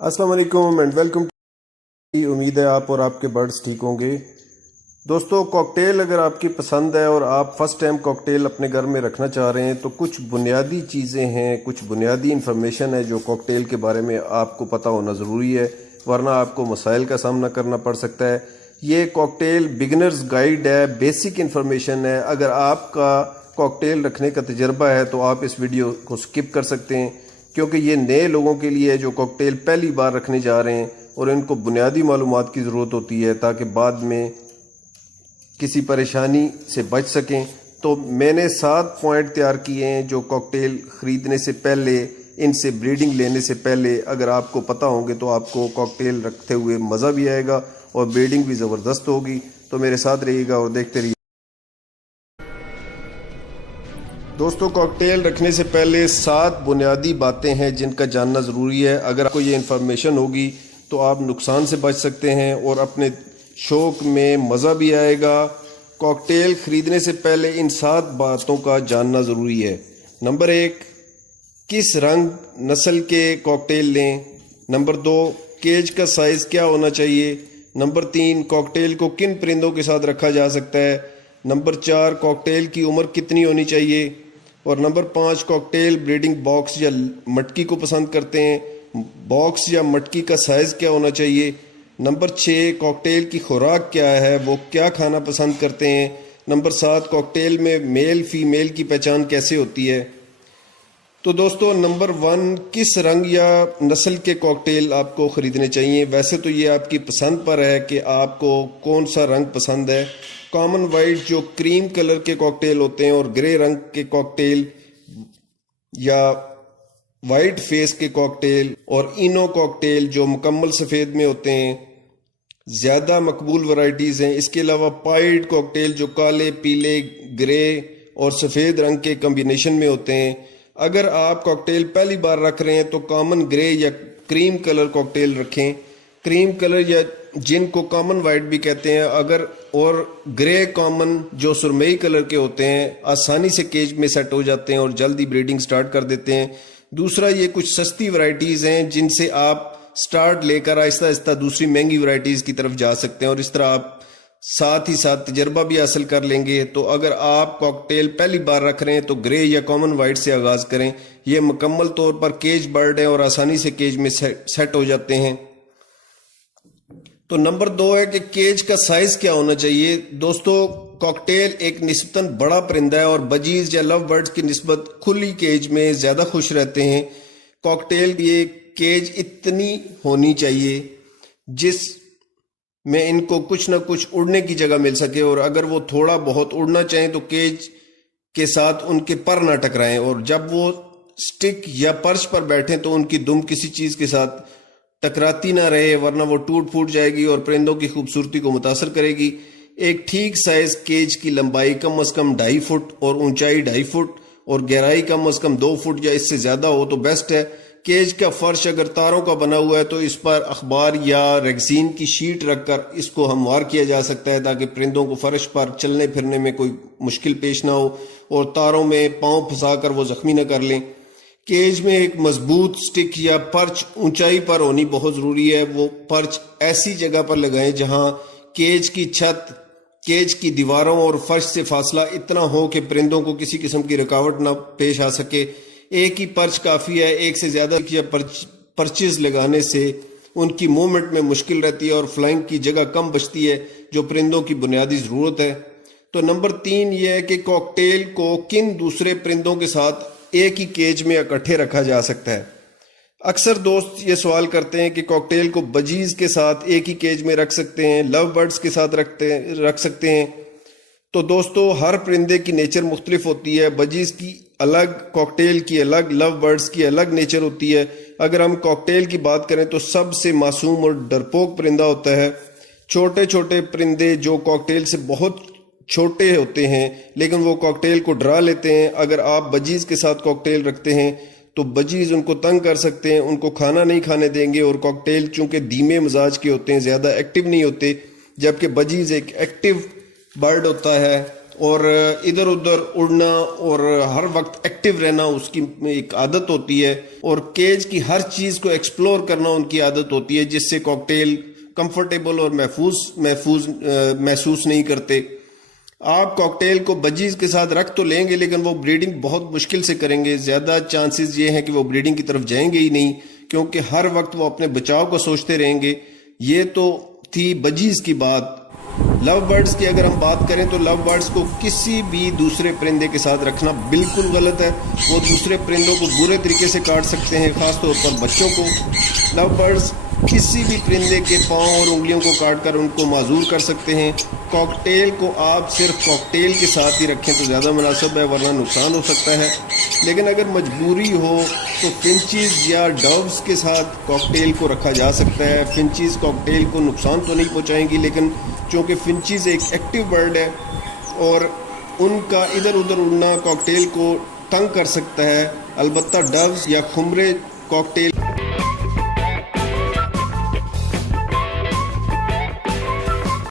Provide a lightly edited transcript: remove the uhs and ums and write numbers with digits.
السلام علیکم and welcome. امید ہے آپ اور آپ کے برڈز ٹھیک ہوں گے. دوستو کاکٹیل اگر آپ کی پسند ہے اور آپ فرسٹ ٹائم کاکٹیل اپنے گھر میں رکھنا چاہ رہے ہیں تو کچھ بنیادی چیزیں ہیں، کچھ بنیادی انفارمیشن ہے جو کاکٹیل کے بارے میں آپ کو پتہ ہونا ضروری ہے، ورنہ آپ کو مسائل کا سامنا کرنا پڑ سکتا ہے. یہ کاکٹیل بگنرز گائیڈ ہے، بیسک انفارمیشن ہے. اگر آپ کا کاکٹیل رکھنے کا تجربہ ہے تو آپ اس ویڈیو کو سکپ کر سکتے ہیں، کیونکہ یہ نئے لوگوں کے لیے ہے جو کاکٹیل پہلی بار رکھنے جا رہے ہیں اور ان کو بنیادی معلومات کی ضرورت ہوتی ہے تاکہ بعد میں کسی پریشانی سے بچ سکیں. تو میں نے 7 پوائنٹ تیار کیے ہیں جو کاکٹیل خریدنے سے پہلے، ان سے بریڈنگ لینے سے پہلے اگر آپ کو پتہ ہوں گے تو آپ کو کاکٹیل رکھتے ہوئے مزہ بھی آئے گا اور بریڈنگ بھی زبردست ہوگی. تو میرے ساتھ رہیے گا اور دیکھتے رہیے. دوستو کاکٹیل رکھنے سے پہلے 7 بنیادی باتیں ہیں جن کا جاننا ضروری ہے. اگر آپ کو یہ انفارمیشن ہوگی تو آپ نقصان سے بچ سکتے ہیں اور اپنے شوق میں مزہ بھی آئے گا. کاکٹیل خریدنے سے پہلے ان 7 باتوں کا جاننا ضروری ہے. نمبر 1، کس رنگ نسل کے کاکٹیل لیں. نمبر 2، کیج کا سائز کیا ہونا چاہیے. نمبر 3، کاکٹیل کو کن پرندوں کے ساتھ رکھا جا سکتا ہے. نمبر 4، کاکٹیل کی عمر کتنی ہونی چاہیے. اور نمبر 5، کاکٹیل بریڈنگ باکس یا مٹکی کو پسند کرتے ہیں. باکس یا مٹکی کا سائز کیا ہونا چاہیے. نمبر 6، کاکٹیل کی خوراک کیا ہے، وہ کیا کھانا پسند کرتے ہیں. نمبر 7، کاکٹیل میں میل فیمیل کی پہچان کیسے ہوتی ہے. تو دوستو نمبر 1، کس رنگ یا نسل کے کاکٹیل آپ کو خریدنے چاہیے. ویسے تو یہ آپ کی پسند پر ہے کہ آپ کو کون سا رنگ پسند ہے. کامن وائٹ جو کریم کلر کے کاکٹیل ہوتے ہیں اور گرے رنگ کے کاکٹیل یا وائٹ فیس کے کاکٹیل اور اینو کاکٹیل جو مکمل سفید میں ہوتے ہیں زیادہ مقبول ورائٹیز ہیں. اس کے علاوہ پائڈ کاکٹیل جو کالے، پیلے، گرے اور سفید رنگ کے کمبینیشن میں ہوتے ہیں. اگر آپ کاکٹیل پہلی بار رکھ رہے ہیں تو کامن گرے یا کریم کلر کاکٹیل رکھیں. کریم کلر یا جن کو کامن وائٹ بھی کہتے ہیں اور گرے کامن جو سرمئی کلر کے ہوتے ہیں آسانی سے کیج میں سیٹ ہو جاتے ہیں اور جلدی بریڈنگ سٹارٹ کر دیتے ہیں. دوسرا، یہ کچھ سستی ورائٹیز ہیں جن سے آپ سٹارٹ لے کر آہستہ آہستہ دوسری مہنگی ورائٹیز کی طرف جا سکتے ہیں اور اس طرح آپ ساتھ ہی ساتھ تجربہ بھی حاصل کر لیں گے. تو اگر آپ کاکٹیل پہلی بار رکھ رہے ہیں تو گرے یا کامن وائٹ سے آغاز کریں. یہ مکمل طور پر کیج برڈ ہیں اور آسانی سے کیج میں سیٹ ہو جاتے ہیں. تو نمبر 2 ہے کہ کیج کا سائز کیا ہونا چاہیے. دوستو کاکٹیل ایک نسبتاً بڑا پرندہ ہے اور بجیز یا لو برڈز کی نسبت کھلی کیج میں زیادہ خوش رہتے ہیں. کاکٹیل کی کیج اتنی ہونی چاہیے جس میں ان کو کچھ نہ کچھ اڑنے کی جگہ مل سکے، اور اگر وہ تھوڑا بہت اڑنا چاہیں تو کیج کے ساتھ ان کے پر نہ ٹکرائیں، اور جب وہ سٹک یا پرچ پر بیٹھیں تو ان کی دم کسی چیز کے ساتھ ٹکراتی نہ رہے، ورنہ وہ ٹوٹ پھوٹ جائے گی اور پرندوں کی خوبصورتی کو متاثر کرے گی. ایک ٹھیک سائز کیج کی لمبائی کم از کم 2.5 فٹ اور اونچائی 2.5 فٹ اور گہرائی کم از کم 2 فٹ یا اس سے زیادہ ہو تو بیسٹ ہے. کیج کا فرش اگر تاروں کا بنا ہوا ہے تو اس پر اخبار یا ریگزین کی شیٹ رکھ کر اس کو ہموار کیا جا سکتا ہے تاکہ پرندوں کو فرش پر چلنے پھرنے میں کوئی مشکل پیش نہ ہو اور تاروں میں پاؤں پھنسا کر وہ زخمی نہ کر لیں. کیج میں ایک مضبوط سٹک یا پرچ اونچائی پر ہونی بہت ضروری ہے. وہ پرچ ایسی جگہ پر لگائیں جہاں کیج کی چھت، کیج کی دیواروں اور فرش سے فاصلہ اتنا ہو کہ پرندوں کو کسی قسم کی رکاوٹ نہ پیش آ سکے. ایک ہی پرچ کافی ہے. ایک سے زیادہ پرچز لگانے سے ان کی موومنٹ میں مشکل رہتی ہے اور فلائنگ کی جگہ کم بچتی ہے جو پرندوں کی بنیادی ضرورت ہے. تو نمبر 3 یہ ہے کہ کاکٹیل کو کن دوسرے پرندوں کے ساتھ ایک ہی کیج میں اکٹھے رکھا جا سکتا ہے. اکثر دوست یہ سوال کرتے ہیں کہ کاکٹیل کو بجیز کے ساتھ ایک ہی کیج میں رکھ سکتے ہیں، لو برڈز کے ساتھ رکھ سکتے ہیں. تو دوستو ہر پرندے کی نیچر مختلف ہوتی ہے. بجیز کی الگ، کاکٹیل کی الگ، لو برڈز کی الگ نیچر ہوتی ہے. اگر ہم کاکٹیل کی بات کریں تو سب سے معصوم اور ڈرپوک پرندہ ہوتا ہے. چھوٹے چھوٹے پرندے جو کاکٹیل سے بہت چھوٹے ہوتے ہیں لیکن وہ کاکٹیل کو ڈرا لیتے ہیں. اگر آپ بجیز کے ساتھ کاکٹیل رکھتے ہیں تو بجیز ان کو تنگ کر سکتے ہیں، ان کو کھانا نہیں کھانے دیں گے. اور کاکٹیل چونکہ دھیمے مزاج کے ہوتے ہیں، زیادہ ایکٹیو نہیں ہوتے، جبکہ بجیز ایک ایکٹیو برڈ ہوتا ہے اور ادھر ادھر اڑنا اور ہر وقت ایکٹیو رہنا اس کی ایک عادت ہوتی ہے، اور کیج کی ہر چیز کو ایکسپلور کرنا ان کی عادت ہوتی ہے، جس سے کاکٹیل کمفرٹیبل اور محسوس نہیں کرتے۔ آپ کاکٹیل کو بجیز کے ساتھ رکھ تو لیں گے، لیکن وہ بریڈنگ بہت مشکل سے کریں گے۔ زیادہ چانسز یہ ہیں کہ وہ بریڈنگ کی طرف جائیں گے ہی نہیں، کیونکہ ہر وقت وہ اپنے بچاؤ کو سوچتے رہیں گے۔ یہ تو تھی بجیز کی بات۔ لو برڈز کی اگر ہم بات کریں تو لو برڈز کو کسی بھی دوسرے پرندے کے ساتھ رکھنا بالکل غلط ہے۔ وہ دوسرے پرندوں کو برے طریقے سے کاٹ سکتے ہیں، خاص طور پر بچوں کو۔ لو برڈز کسی بھی پرندے کے پاؤں اور انگلیوں کو کاٹ کر ان کو معذور کر سکتے ہیں۔ کاکٹیل کو آپ صرف کاکٹیل کے ساتھ ہی رکھیں تو زیادہ مناسب ہے، ورنہ نقصان ہو سکتا ہے۔ لیکن اگر مجبوری ہو تو فنچیز یا ڈوز کے ساتھ کاکٹیل کو رکھا جا سکتا ہے۔ فنچیز کاکٹیل کو نقصان تو نہیں پہنچائیں گی، لیکن چونکہ فنچیز ایک ایکٹیو برڈ ہے اور ان کا ادھر ادھر اڑنا کاکٹیل کو تنگ کر سکتا ہے۔ البتہ ڈوز یا خمرے کاکٹیل